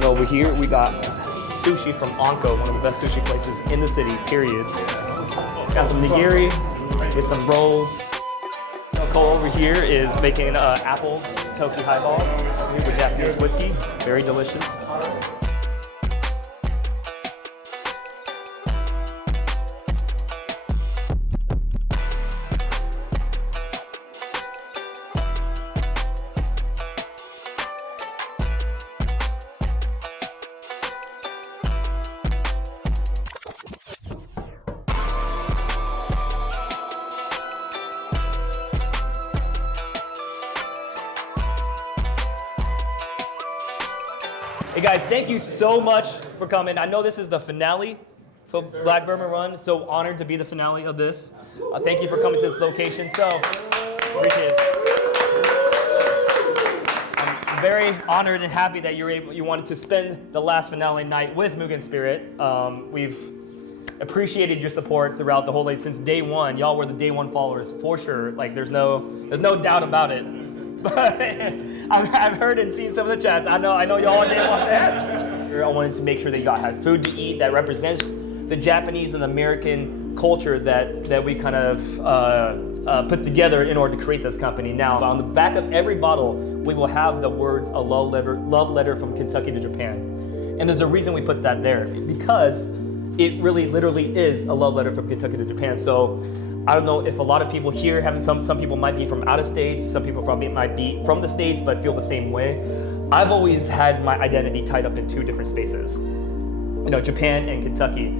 And over here we got sushi from Anko, one of the best sushi places in the city, period. Got some nigiri with some rolls. Cole over here is making apple toki highballs over here with Japanese whiskey. Very delicious. Hey guys, thank you so much for coming. I know this is the finale for Black Bourbon Run. So honored to be the finale of this. Thank you for coming to this location. So appreciate it. I'm very honored and happy that you wanted to spend the last finale night with Mugen Spirit. We've appreciated your support throughout the whole night since day one. Y'all were the day one followers for sure. Like there's no doubt about it. But I've heard and seen some of the chats. I know y'all didn't want that. I wanted to make sure that you guys had food to eat that represents the Japanese and American culture that we kind of put together in order to create this company. Now, on the back of every bottle, we will have the words "a love letter from Kentucky to Japan," and there's a reason we put that there because it really, literally is a love letter from Kentucky to Japan. So. I don't know if a lot of people here have some people might be from out of states, some people might be from the States but feel the same way. I've always had my identity tied up in two different spaces. Japan and Kentucky.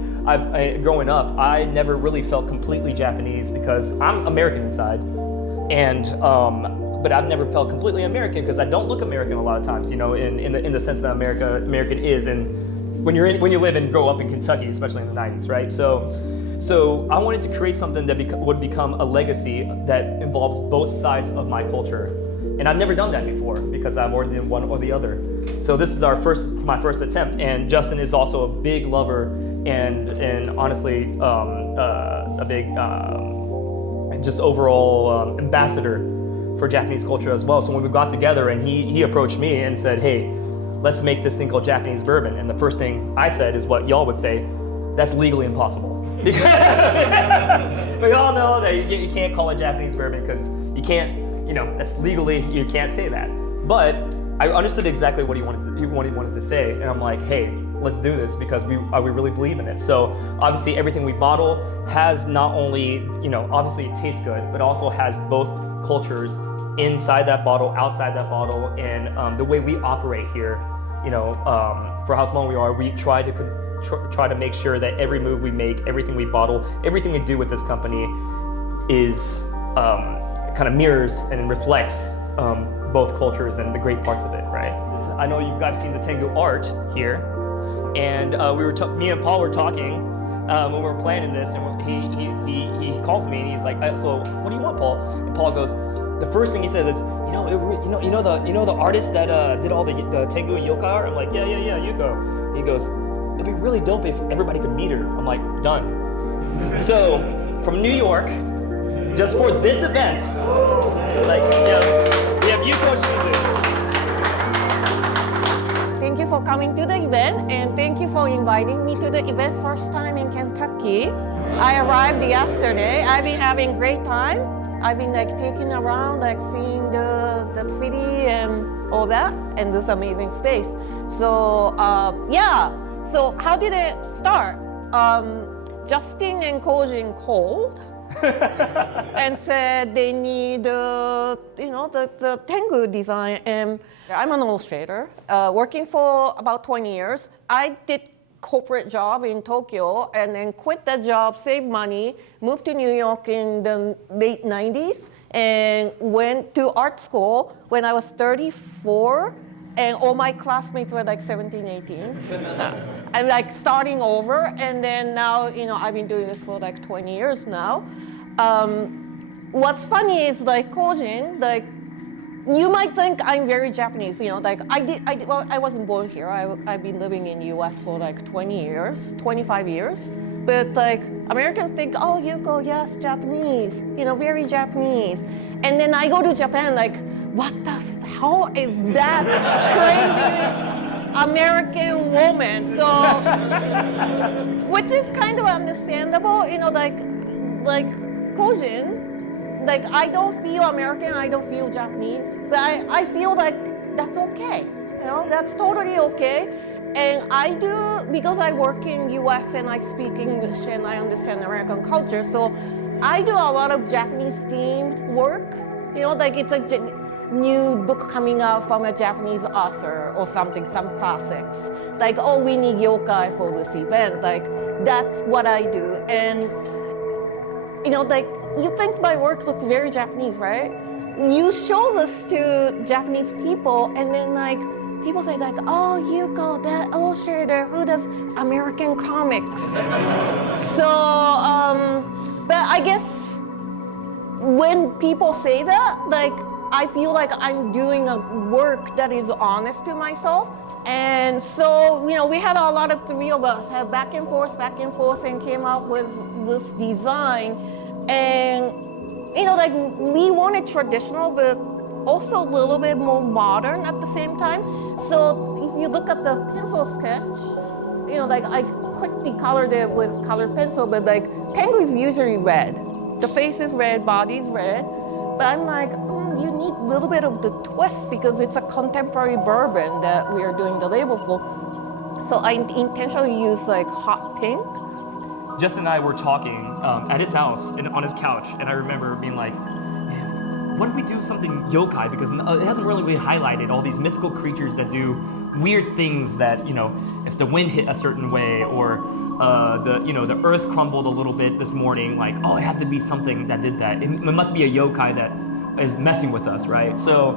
Growing up, I never really felt completely Japanese because I'm American inside, and but I've never felt completely American because I don't look American a lot of times, in the sense that American is, and when you live and grow up in Kentucky, especially in the 90s, right? So I wanted to create something that would become a legacy that involves both sides of my culture. And I've never done that before because I've already done one or the other. So this is my first attempt. And Justin is also a big lover and honestly a big just overall ambassador for Japanese culture as well. So when we got together and he approached me and said, hey, let's make this thing called Japanese bourbon. And the first thing I said is what y'all would say, that's legally impossible. Because we all know that you can't call it Japanese bourbon because you can't, that's legally, you can't say that. But I understood exactly what he wanted to say, and I'm like, hey, let's do this because we really believe in it. So obviously everything we bottle has not only, obviously it tastes good, but also has both cultures inside that bottle, outside that bottle, and the way we operate here, for how small we are, we try to make sure that every move we make, everything we bottle, everything we do with this company is kind of mirrors and reflects both cultures and the great parts of it, right? I know you guys seen the Tengu art here, and me and Paul were talking when we were planning this, and he calls me and he's like, so what do you want, Paul? And Paul goes, the first thing he says is, the artist that did all the Tengu and Yokai art? I'm like, yeah, Yuko. He goes, it'd be really dope if everybody could meet her. I'm like, done. So, from New York, just for this event, we have Yuko Shizu. Thank you for coming to the event, and thank you for inviting me to the event first time in Kentucky. I arrived yesterday. I've been having a great time. I've been taking around, seeing the city and all that, and this amazing space. So, So how did it start? Justin and Kojin called and said they need the Tengu design. And I'm an illustrator, working for about 20 years. I did corporate job in Tokyo and then quit that job, saved money, moved to New York in the late 90s and went to art school when I was 34. And all my classmates were 17, 18. I'm starting over, and then now, I've been doing this for 20 years now. What's funny is Kojin, you might think I'm very Japanese, well, I wasn't born here. I've been living in US for 20 years, 25 years. But Americans think, oh, Yuko, yes, Japanese, very Japanese. And then I go to Japan, what the hell is that crazy American woman. So, which is kind of understandable, like Kojin, like I don't feel American, I don't feel Japanese, but I feel like that's okay. That's totally okay. And I do, because I work in US and I speak English and I understand American culture, so I do a lot of Japanese themed work. Like it's a new book coming out from a Japanese author or something, some classics. Like, oh, we need yokai for this event. Like, that's what I do. And, like, you think my work looks very Japanese, right? You show this to Japanese people, and then, like, people say, like, oh, Yuko, that illustrator who does American comics. So, but I guess when people say that, like, I feel like I'm doing a work that is honest to myself. And so, we had a lot of three of us have back and forth, and came up with this design. And, like, we wanted traditional, but also a little bit more modern at the same time. So if you look at the pencil sketch, like I quickly colored it with colored pencil, but like Tengu is usually red. The face is red, body's red. But I'm like, you need a little bit of the twist because it's a contemporary bourbon that we are doing the label for. So I intentionally use like hot pink. Justin and I were talking at his house and on his couch, and I remember being like, man, what if we do something yokai? Because it hasn't really been highlighted, all these mythical creatures that do weird things that, if the wind hit a certain way or the earth crumbled a little bit this morning, like, oh, it had to be something that did that. It must be a yokai that is messing with us, right? So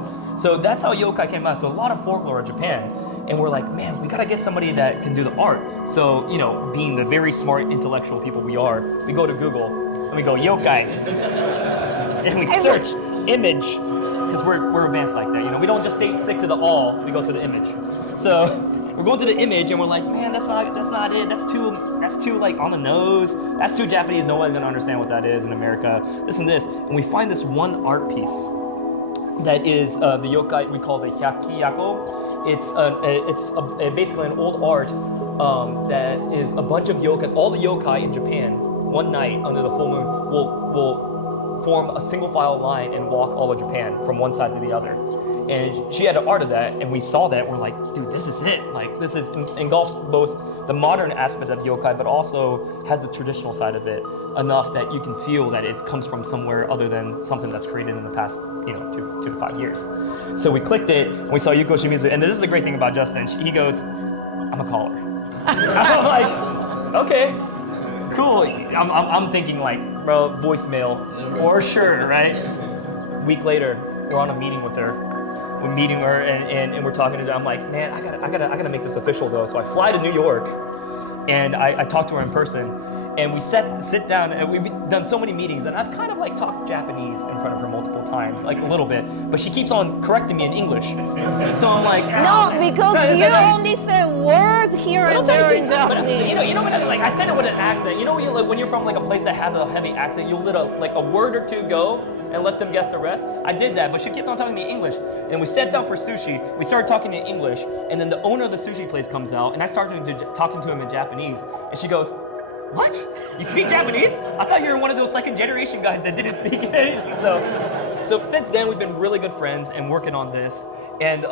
that's how yokai came out. So a lot of folklore in Japan. And we're like, man, we gotta get somebody that can do the art. So, being the very smart intellectual people we are, we go to Google and we go, yokai. And we search image, because we're advanced like that. We don't just stick to the all, we go to the image. So we're going to the image and we're like, man, that's not it. That's too like on the nose. That's too Japanese. Nobody's gonna understand what that is in America. This and this. And we find this one art piece that is the yokai we call the hyakiyako. It's basically an old art that is a bunch of yokai. All the yokai in Japan, one night under the full moon, will form a single file line and walk all of Japan from one side to the other. And she had an art of that, and we saw that, and we're like, dude, this is it. Like, this engulfs both the modern aspect of yokai, but also has the traditional side of it enough that you can feel that it comes from somewhere other than something that's created in the past, 2 to 5 years. So we clicked it, and we saw Yuko Shimizu, and this is the great thing about Justin. He goes, I'm a caller. I'm like, okay, cool. I'm thinking like, bro, voicemail for sure, right? Week later, we're on a meeting with her. We're meeting her and we're talking to her. I'm like, man, I gotta make this official though. So I fly to New York and I talk to her in person. And we sit down, and we've done so many meetings, and I've kind of like talked Japanese in front of her multiple times, like a little bit, but she keeps on correcting me in English. So I'm like, no, because you only say words here and there in Japanese. You know what I mean? Like I said it with an accent. When you're from like a place that has a heavy accent, you'll let a word or two go and let them guess the rest. I did that, but she kept on talking to me in English. And we sat down for sushi. We started talking in English, and then the owner of the sushi place comes out, and I started talking to him in Japanese, and she goes, what? You speak Japanese? I thought you were one of those second generation guys that didn't speak anything. So since then we've been really good friends and working on this. And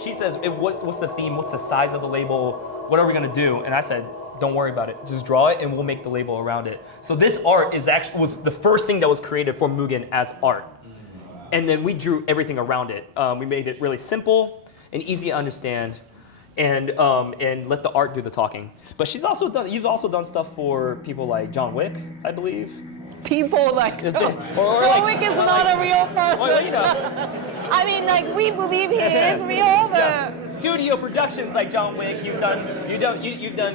she says, what's the theme? What's the size of the label? What are we gonna do? And I said, don't worry about it. Just draw it and we'll make the label around it. So this art was the first thing that was created for Mugen as art. And then we drew everything around it. We made it really simple and easy to understand. And let the art do the talking. But you've also done stuff for people like John Wick, I believe. People like John Wick is not a real person. I mean, like we believe he is real, but yeah. Studio productions like John Wick. You've done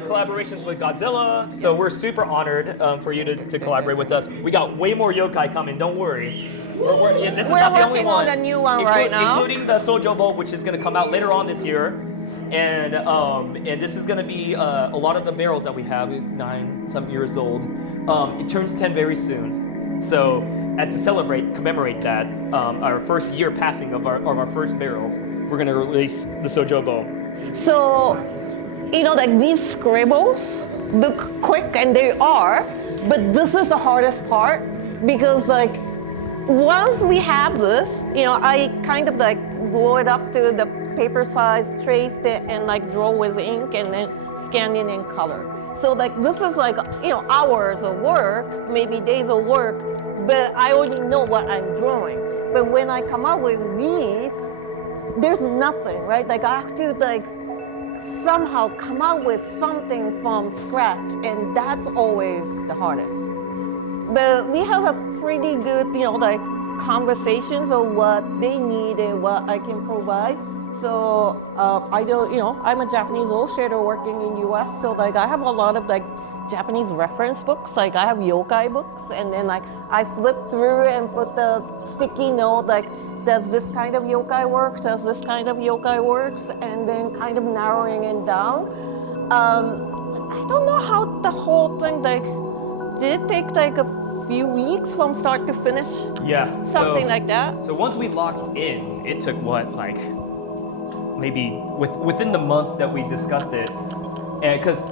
collaborations with Godzilla. So we're super honored for you to collaborate with us. We got way more yokai coming. Don't worry. This is not the only one. We're working on a new one right now, including the Sojobo, which is going to come out later on this year. And this is going to be a lot of the barrels that we have, 9-7 years old. It turns 10 very soon. So and to commemorate that, our first year passing of our first barrels, we're gonna release the Sojobo. So, like these scribbles look quick, and they are, but this is the hardest part because like once we have this, I kind of like blow it up to the paper size, trace it, and like draw with ink, and then scan it in color. So like this is like hours of work, maybe days of work, but I already know what I'm drawing. But when I come up with these, there's nothing, right? Like I have to like somehow come up with something from scratch, and that's always the hardest. But we have a pretty good, like conversations of what they need and what I can provide. So I do, I'm a Japanese illustrator working in US, so like I have a lot of like Japanese reference books. Like I have yokai books, and then like I flip through and put the sticky note like, does this kind of yokai work? Does this kind of yokai works? And then kind of narrowing it down. I don't know how the whole thing, like, did it take like a few weeks from start to finish? Yeah. Something like that? So once we locked in, it took what, like, maybe within the month that we discussed it, and because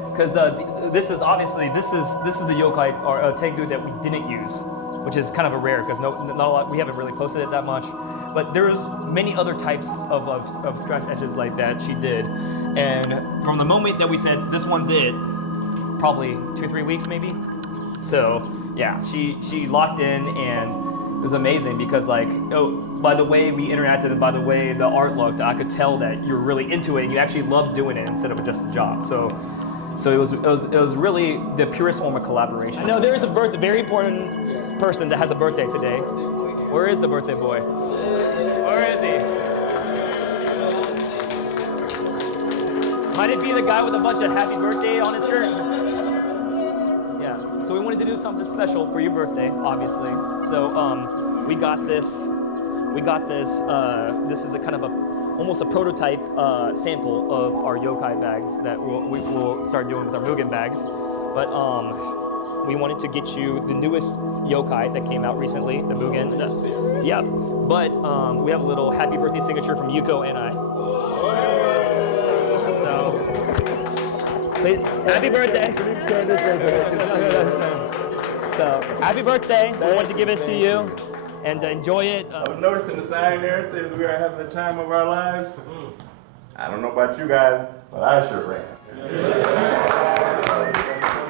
this is the yokai or tengu that we didn't use, which is kind of a rare because not a lot, we haven't really posted it that much. But there's many other types of scratch etches like that she did, and from the moment that we said this one's it, probably 2-3 weeks maybe. So yeah, she locked in, and it was amazing because like, by the way we interacted and by the way the art looked, I could tell that you're really into it and you actually loved doing it instead of just a job. So it was really the purest form of collaboration. I know there is a very important person that has a birthday today. Where is the birthday boy? Where is he? Might it be the guy with a bunch of happy birthday on his shirt? Yeah. So we wanted to do something special for your birthday, obviously. So we got this. This is a kind of almost a prototype sample of our yokai bags that we will start doing with our Mugen bags. But we wanted to get you the newest yokai that came out recently, the Mugen. Yep. But we have a little happy birthday signature from Yuko and I. So, happy birthday. So, happy birthday. We wanted to give it to you and enjoy it. I was noticing the sign there says we are having the time of our lives. I don't know about you guys, but I sure ran.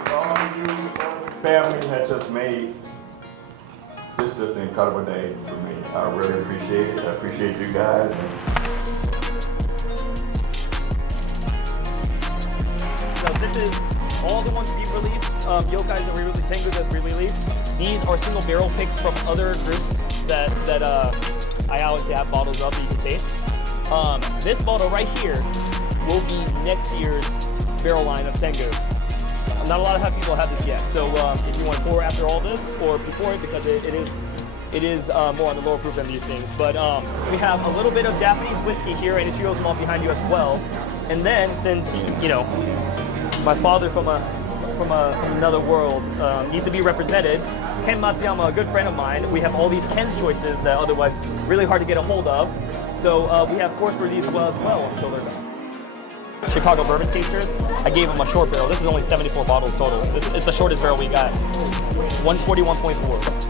All of you family that just made this just an incredible day for me. I really appreciate it. I appreciate you guys. So this is all the ones we released, yokais that we released, tengu that we released. These are single barrel picks from other groups that I obviously have bottles of that you can taste. This bottle right here will be next year's barrel line of tengu. Not a lot of people have this yet, so if you want to pour after all this or before it, because it is more on the lower proof than these things. But we have a little bit of Japanese whiskey here, and Ichiro's malt behind you as well. And then, since my father from another world needs to be represented, Ken Matsuyama, a good friend of mine, we have all these Ken's choices that otherwise really hard to get a hold of. So we have course for these as well until they're done. Chicago Bourbon Tasters, I gave them a short barrel. This is only 74 bottles total. This is the shortest barrel we got. 141.4.